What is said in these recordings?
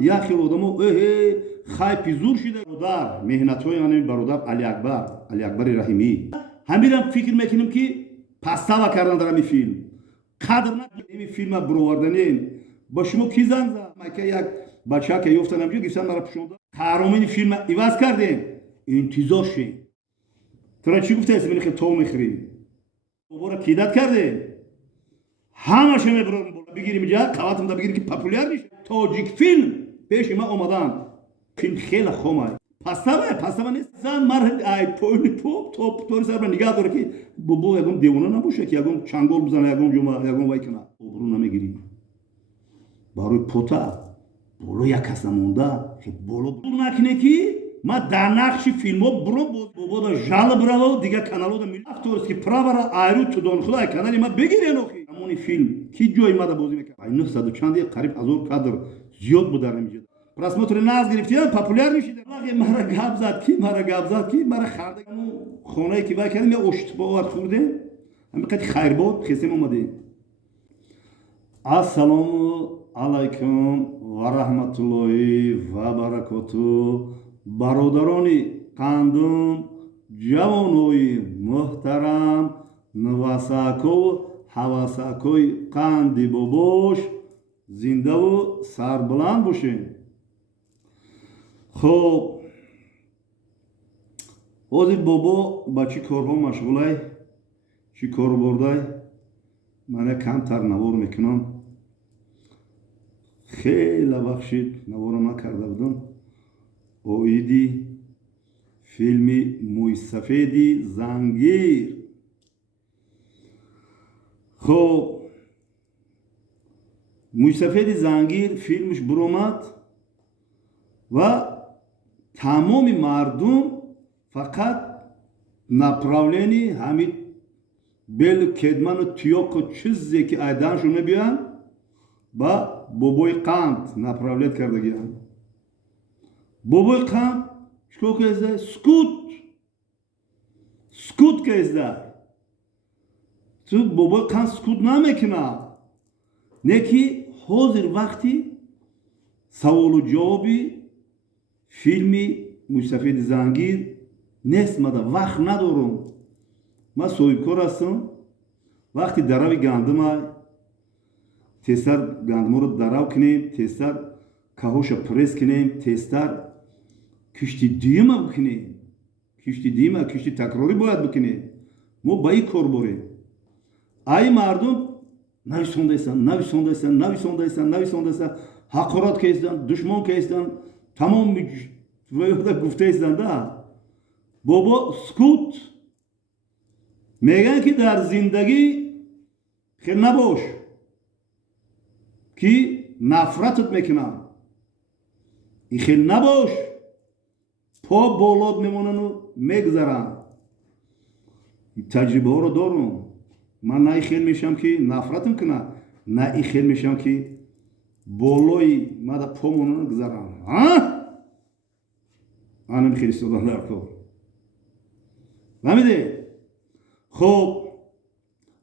як хел одамо хайпи зур шида бародар меҳнатҳои ҳамин бародар алиакбари раҳимӣ ҳамирам фикр мекунем ки пастава кардан дар ҳамин филм қадр ин филма буроварданем ба шумо ки занг зад мака як бача ки ёфтан амҷо гифтан мара пушонда қаҳрамони филма иваз кардем интизор шед тура чӣ гуфтаест мени то мехӯрӣ бобора кидат кардем ҳамаша мебурам бигирим ҷа қаватимда бигирим ки популяр мешавад тоҷик филм пеши ман омадан филм хеле хомай пастава нест зан мар ай пони топ тори сар ба нигоҳ дора ки бобо ягон девона набоша ки ягон чангол бизана ягон ҷома ягон вай кана обрӯ намегирӣ барои пота боло як кас намонда боло накине ки ма дар нақши филмҳо буро бобода жала бурава дигар каналода авторист ки правара айру тудон худо канали ма бигирен охи ҳамони филм ки ҷои мада бозӣ мекард 900 чанди қариб 1000 кадр зиёд буд дар инҷо просмотри наз гирифтиан популяр мешид мара гап зад ки мара харда хонае ки вай кардем я оштбовар хӯрдем ҳамиқати хайрбод хесем омадем ассалому алайкум ва раҳматуллоҳи ва баракоту бародарони қандум ҷавонои муҳтарам навасакову ҳавасакои қанди бобош зиндаву сарбуланд бошем хоб ҳозир бобо ба чӣ корҳо машғулай чӣ кор бурдай ман як камтар навор мекунам хеле бахшид наворам накарда будам оиди филми мӯйсафеди зангир хоб мӯйсафеди зангир филмш буромад ва тамоми мардум фақат направлени ҳамин белу кедману тиёку чизе ки айданшон мебиёянд ба бобои қанд направлет кардагиянд бобои қанд чикор кеста скут кеста ту бобои қанд скут намекунад не ки ҳозир вақти саволу ҷавоби филми мӯйсафеди зангир нест мада вақт надорам ман соҳибкор ҳастам вақти дарави гандумай тезтар гандуморо дарав кунем тезтар каҳоша пресс кунем тезтар кишти дуюма бикунем кишти такрорӣ бояд бикунем мо ба ин кор борем ай мардум нависондаистанд ҳақорат кестанд душмон кестанд тамом гуфтаистанда бобо скут мегӯянд ки дар зиндагӣ хел набош ки нафратат мекунанд ин хел набош по болот мемонану мегзаранд таҷрибаҳоро дорам ман на ин хел мешавам ки нафратам кунад на ин хел мешавам ки болои мада помонану гузарам анам хел истодан дар кор фаҳмиде хоб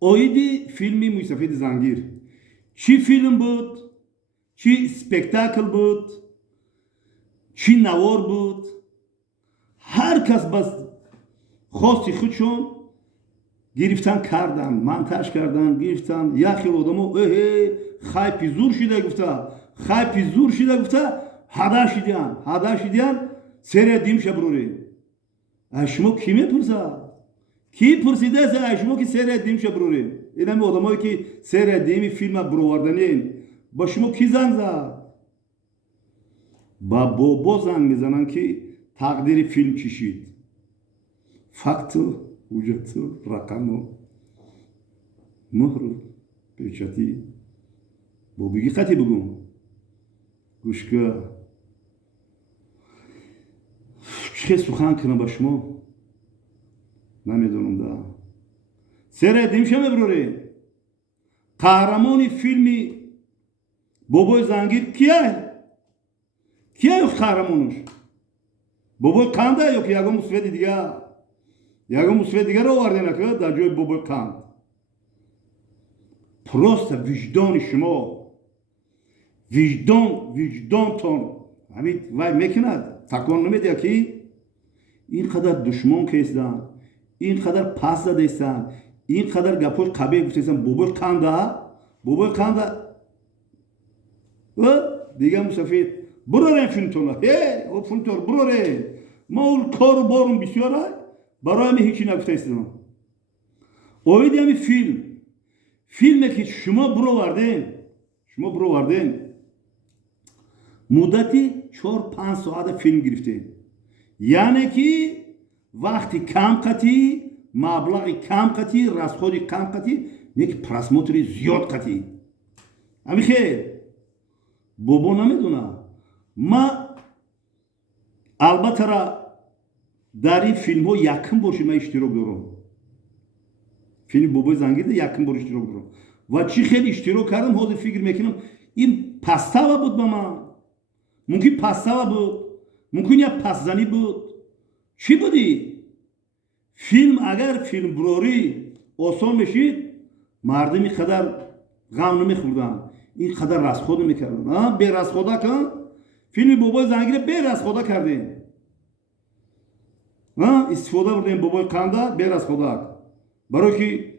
оиди филми мӯйсафеди зангир чӣ филм буд чӣ спектакл буд чӣ навор буд ҳар кас ба хости худшон гирифтан кардан монтаж кардан гирифтан як хел одамо хайпи зур шида гуфта ҳада шидиян серия димша буроре ай шумо ки мепурсад ки пурсидааст ай шумо ки серия димша буроре ин ҳами одамое ки серия дими филма буроварданем ба шумо ки занг зад ба бобо занг мезананд ки тақдири филм чӣ шид факту ҳуҷҷату рақаму муҳру печати бо биги қати бигум гӯшка чӣ сухан кунам ба шумо намедонам да серия димша мебуроре қаҳрамони филми бобои зангир кия қаҳрамонаш бобои қанда ё ки ягон мусведи дигаро оварденака дар ҷои бобои қанд просто виҷдони шумо وجدانتون همین وای میکند تکان نمیده که اینقدر دشمن کردن، اینقدر پس دادن، اینقدر گپوش قبیل گفتن بابا کاندا و دیگه مسافر برو فیلم تون او فیلم تون برو ما اون کار بارم بسیاره برای من هیچی نگفتم. اویدی همی فیلمی که شما برو وردین مدتی 4-5 ساعت فیلم گرفتین، یعنی که وقتی کم قطعی مبلغ کم قطعی رسخود کم قطعی یک پرسموتری زیاد قطعی همی خیر بابا نمیدونم. ما البته را در این فیلم ها یکم باشی من اشتراک دارم، فیلم بابای زنگیرده یکم بار اشتراک دارم و چی خیلی اشتراک کردم حاضر فکر میکنم این پستاوا بود با من، ممکن پستاوا بود، ممکن یا پسزنی بود، چی بودی؟ فیلم اگر فیلم براری آسان میشید مردم اینقدر غم نمیخوردن، اینقدر رسخود نمیکردن. به رسخودا کن فیلم بابای زنگیره به رسخودا کردیم، استفاده بردیم بابای کاندا به رسخودا برای که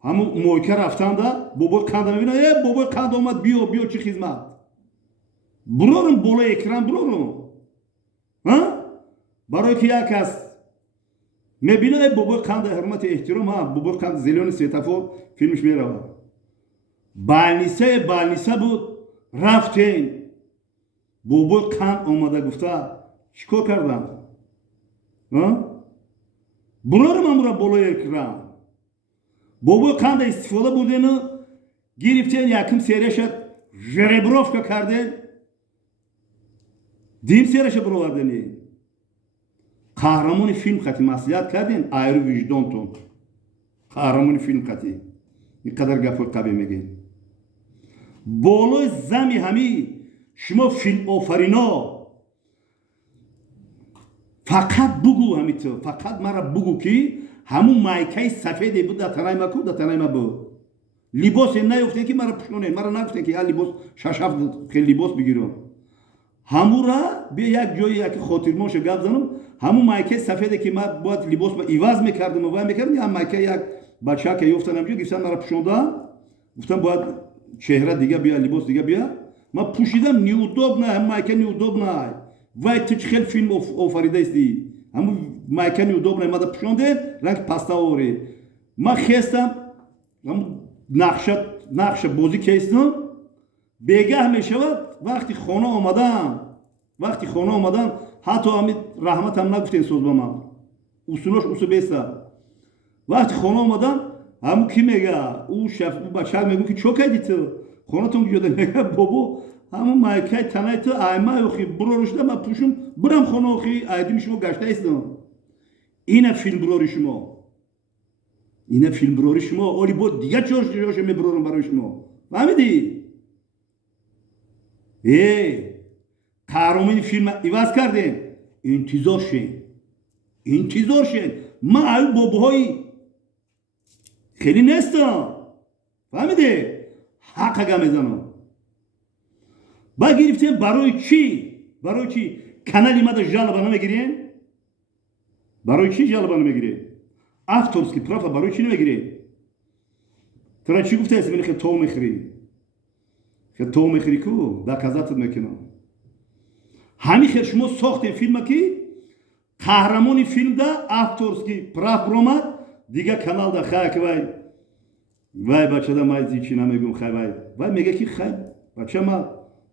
همون مویکه رفتن دا بابای کاندا میبینن بابای کاندا اومد بیا چی خدمت برارم بالا اکران برارم برای که یک کس میبینه بابای کاندا حرمت احترام بابای کاندا زیلون سیتافور فیلمش میره بالنیسه بود رفتین بابای کاندا اومده گفته چیکار کردم برارم امورا بالا اکران بابای کاندا استفاده بردین گرفتین یکم سریع شد ژربروفکا کردین دیم سریع شد برآوردین قهرمان فیلم خطی مسئولیت کردین ایرو وجدانتون قهرمان فیلم خطی اینقدر گپور قبی میگین بالای زمی همی شما فیلم آفرینا فقط بگو همی تو فقط مرا بگو که همون مایکای سفیدی بود در تنای ما کو در تنای ما بود لباس نیفتن که مرا پشونه مرا نگفتن که لباس شش خیلی لباس بگیرم همون را به یک جایی یک خاطرموش گپ زنم همون مایکای سفیدی که ما باید لباس با ایواز میکردم و میکردم هم مایکای یک بچه که یفتن همجا گفتن مرا پشوندن گفتم باید چهره دیگه بیا لباس دیگه بیا ما پوشیدم نیودوب نه هم مایکای نیودوب نه وای تو خیلی فیلم آفریده استی همون مایکای نیودوب نه ما پشونده رنگ پاستا اوری ما خواستم هم نقشه بازی کردم بگه میشود وقتی خانه آمدن حتی همین رحمت هم نگفتین سوز با من اصولش اصول بیسته وقتی خانه آمدن همون کی میگه او بچه میگه که چو کردی تو خانه تون گیاده میگه بابا همون مایکای تنهای تو ایمه اخی برو رشده من پوشم برم خانه اخی ایدیم شما گشته ایستم اینه فیلم براری شما اولی بود دیگه چوش میبرارم برای شما فهمیدی؟ قهرمان فیلم ایواز کردیم انتظار شین ما ایو باباهایی خیلی نیستم فهمیدی؟ حق اگه میزنم با گرفتیم برای چی؟ کانالی ما دا جالبا نمیگیرین؟ برای چی جالبا نمیگیرین؟ авторский права برای چی نمیگیری؟ ترا چی گفته است؟ که تو میخری کو داکازات میکنم همین خیر شما ساختین فیلم که قهرمان فیلم دا авторский прав برومد دیگه کانال دا خاک وای بچه دا ما چی نمیگم وای میگه که خیر بچه ما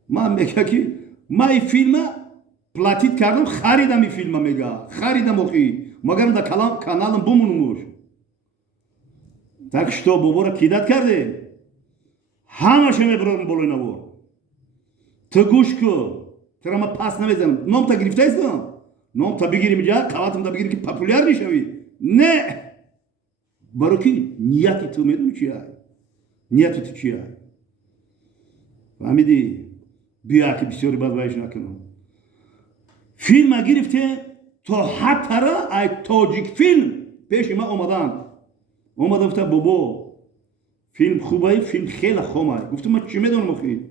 میگه که ما این فیلم پلاتیت کردم خریدم این فیلم میگه خریدم اخی مگر در کانالم بمونموش так что بابا را کیدت کرده همشه میبرم بالای نوار تو گوش کن ترا ما پاس نمیزنم نام تا گرفته ایستم نام تا بگیریم اینجا قواتم تا بگیری که پاپولار نشوی نه برای کی نیتی تو میدونی چیه فهمیدی بیا که بسیاری باید وایش نکنم فیلم گرفته تا حتی را ای تاجیک فیلم پیش ما اومدم گفتم بابا فیلم خوبه فیلم خیلی خوبه گفتم من چی میدونم اخی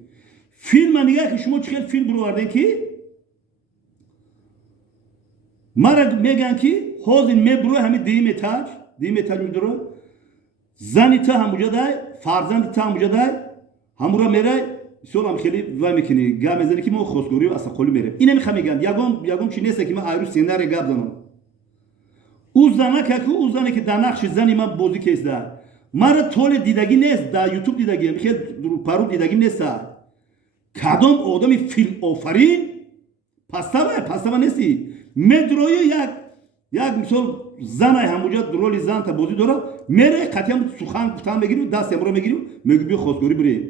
فیلم نگاه که شما چه فیلم بروردن که مرا میگن که حاضر میبرو همین دیمتاج میدرو زنی تا همونجا دای فرزند تا همونجا دای همورا میره سولام خیلی وای میکنی گام میزنی که ما خوشگوری و اصلا خالی میره اینه میخوام میگم یگم چی نیست که من ایرو سیناری گاب دارم او زنه که در نقش زنی من بازی کشیده مرا طول دیدگی نیست در یوتیوب دیدگی میگه در پارو دیدگی نیست کدام آدمی فیلم آفرین پاستا نیستی مدروی یک مثال زن همونجا رولی زن تا بازی داره میره قطعا سخن گفتن بگیریم دست امرو میگیریم میگه بیا خودگوری بری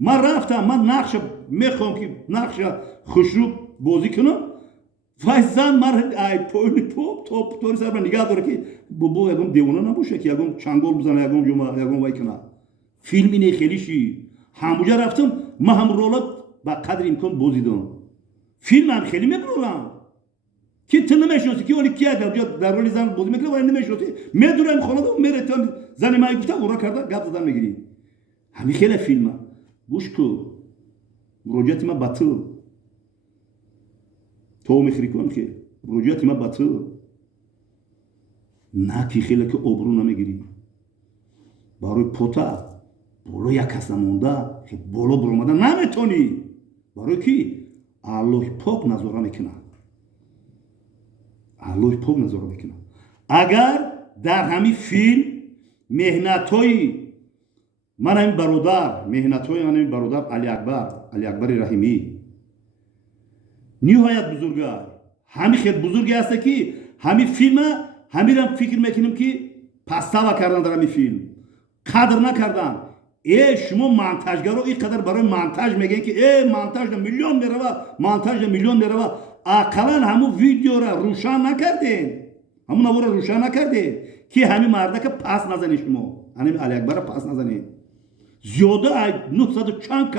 من رفتم من نقش میخوام که نقش خوشرو بازی کنم و زن مر ای پوینی توپ طوری سر من نگاه داره که بابا یکم دیوانه نباشه که یکم چنگال بزنه یکم وای کنه فیلم اینه خیلیشی همونجا رفتم من هم رولا با قدر امکان بازی دارم فیلم هم خیلی میبرم که تو نمیشناسی که ولی کیه در رولی زن بازی میکنه ولی نمیشناسی میدونم خانه دارم میره تا زن من گفته اورا کرده گپ زدن میگیری همین خیلی فیلمه گوش کو مراجعت ما باطل تو میخری کنم که مراجعت ما باطل نه که خیلی که آبرو نمیگیری برای پوتا بالا یک کس نمونده که بالا برآمده نمیتونی برای کی الله پاک نظاره میکنه الله پاک نظاره میکنه اگر در همین فیلم مهنت‌های من همین برادر علی اکبر رحیمی نهایت بزرگه همین خیلی بزرگی هسته که همین فیلم همین هم فکر میکنم که پستاوا کردن در همین فیلم قدر نکردن شما منتجگرا اینقدر برای منتج میگن که منتج میلیون میروه اقلا همون ویدیو را روشن نکردین همون نوار روشن نکردین که همین مرده که پس نزنی شما همین علی اکبر پس نزنی زیاده 900 چند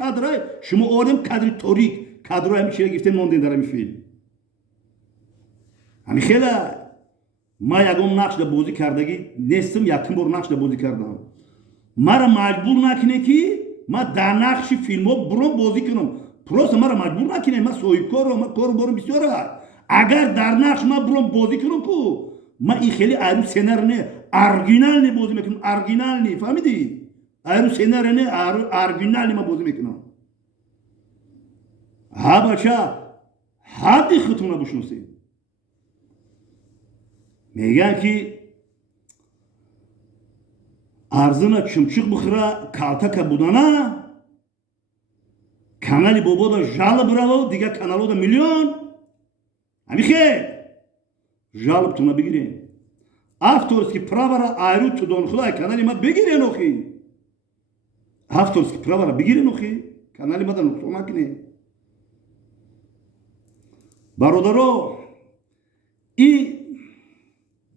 کادر شما آدم کادر توریک کادر همین چیه گفتن موندین در همین فیلم همین خیلی ما یکم نقش در بازی کردگی نیستم یکم بار نقش در بازی کردم مرا مجبور نکنه که ما در نقش فیلم ها برام بازی کنم پروس مرا مجبور نکنه ما سویکار ما کار برام بسیاره اگر در نقش ما برام بازی کنم کو ما این خیلی ایرو سینر نه ارگینال نه بازی میکنم ارگینال نه فهمیدی ایرو سینر نه ارگینال ما بازی میکنم ها بچه حدی خودتون بشناسید میگن که ارزنا چمچق بخوره کالتک بودنه کانالی بابا دا جالب براو دیگه کانالو دا میلیون همین خیلی جالب تو نبگیرین افتورس که پراورا ایرو تو دون خدای کانالی ما بگیرین اوخی افتورس که پراورا بگیرین اوخی کانالی ما دا نقصان نکنه برادرو ای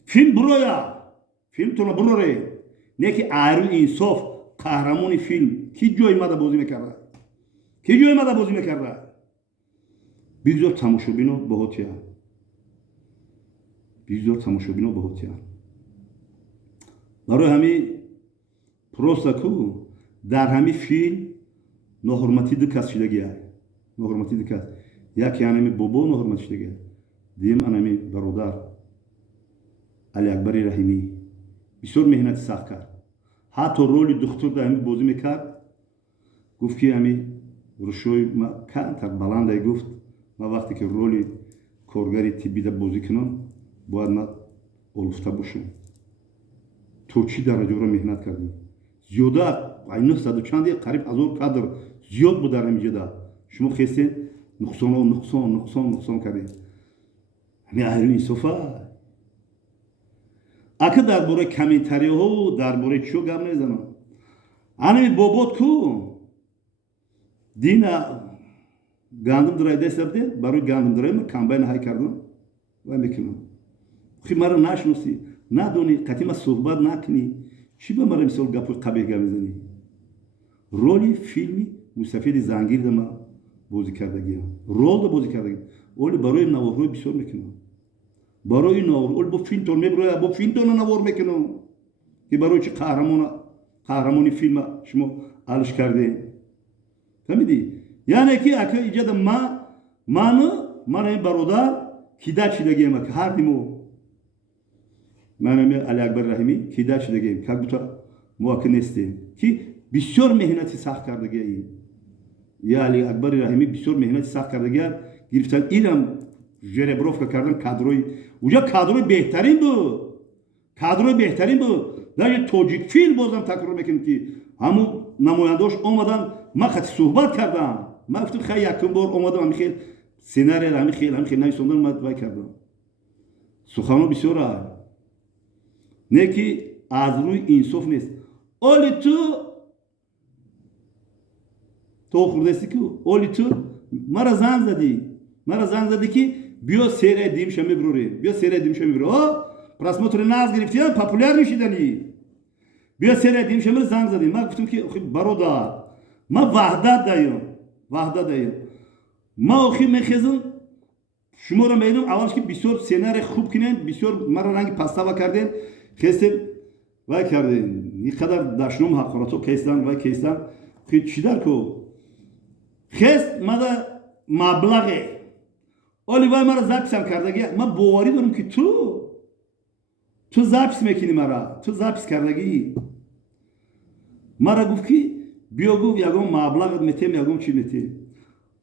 فیلم برویا فیلم تو نبروره نه که ایرو انصاف قهرمانی فیلم کی جای ما دا بازی میکرده بگذار تماشابینو بهوتیا برای همین پروساکو در همین فیلم ناحرمتی دو کس شدگیه یکی همین بابا ناحرمتی شدگیه دیم همین برادر علی اکبر رحیمی بسیار مهنت سخت کرد حتی رولی دکتر در همین بازی میکرد گفت که همین روشوی ما کانتر بلنده گفت ما وقتی که رولی کارگری تیبی در بازی کنم باید ما اولفته باشم تو چی درجه رو مهنت کردیم زیاده اینو صد و چندی قریب 1000 کادر زیاد بود در اینجا دا شما خیستین نقصان کردیم همین ایرانی صفا اکه در باره کامنتاری ها در باره چو گم نیزنم همین بابات کو دینا گندم درای دست بده برای گندم درای من کامبین های کردم و میکنم خیلی مرا نشناسی ندونی قطعی صحبت نکنی چی به مرا مثال گپ قبیح میزنی رولی فیلمی مسافر زنگیر دم بازی کردگی رول دا بازی کردگی ولی برای نوارهای بسیار میکنم برای نوار ولی با فیلم تون میبره با فیلم تون نوار میکنم که برای چی قهرمانی فیلم شما алиш кардем. фаҳмидӣ? яъне ки ака иҷада ману мана ин бародар кида чидагиема ки ҳар димо манаме Али Акбари Раҳимӣ кида чидагием как будто мо ака нестем ки бисёр меҳнати сахт кардагиаем. я Али Акбари Раҳимӣ бисёр меҳнати сахт кардагиа гирифтан инам жеребровка кардан кадрои уҷа кадрои беҳтарин буд. кадрои беҳтарин буд. даже тоҷикфил бозам такрор мекунем ки ҳамун намояндош омадан ман хати суҳбат кардам. ман гуфтам хай якум бор омадам ҳами хел сценарияро ҳами хел нависондан ман вай кардам. суханҳо бисёр аст. не ки аз рӯи инсоф нест. оли ту хурдасти ку оли ту мара занг задӣ ки биё серия димша мебурорем. биё серия димша мебурорем. просмотри нас гирифтиям популярни шиданӣ. биё серия димша мебурорем занг задем. ман гуфтам ки бародар ман ваҳдат даём. ман охир мехезам шуморо мебинам аввалш ки бисёр сценарий хуб кинем бисёр мара ранги пастава кардем хестем вай кардем ин қадар дашнум ҳақоратҳо кестан вай кестан чидар ку хест мада маблағе оли вай мара записам кардаги ман боварӣ дорам ки ту запис мекунӣ мара ту запис кардагӣ. мара гуфт ки биё гуфт ягон маблағ метем ягон чӣ метем.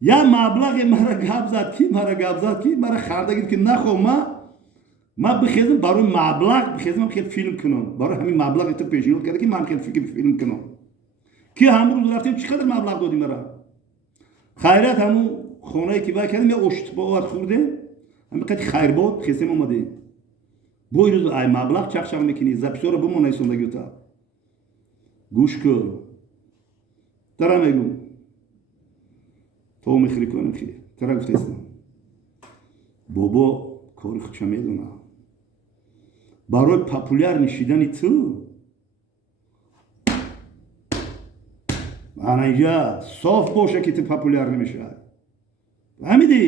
я маблағе мара гап зад ки мара харда гирифт ки нахоҳ ман бихезам барои маблағ бихезам хел филм кунам. барои ҳамин маблағи ту пешниҳод карда ки ман хел фикр филм кунам ки ҳамун рӯз рафтем чӣ қадар маблағ додӣ мара. хайрат ҳамун хонае ки вай кардем я оштбовар хӯрдем ҳамин қади хайрбод хестем омадем. бо ирӯз ай маблағ чақчақ мекунӣ записҳоро бумо нависондагиота гӯш кун тара мегӯ то мехӯрӣ кунам хи тара гуфтаистам бобо кори худша медонам. барои популяр нишидани ту ана инҷа соф боша ки ту популяр намешавад. ҳамидӣ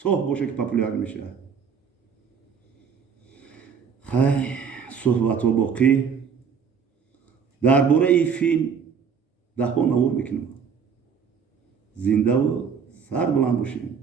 соф боша ки популяр намешавад. хай суҳбатҳо боқӣ дар бораи филм даҳҳо навор мекунам. зиндаву сар буланд бошем.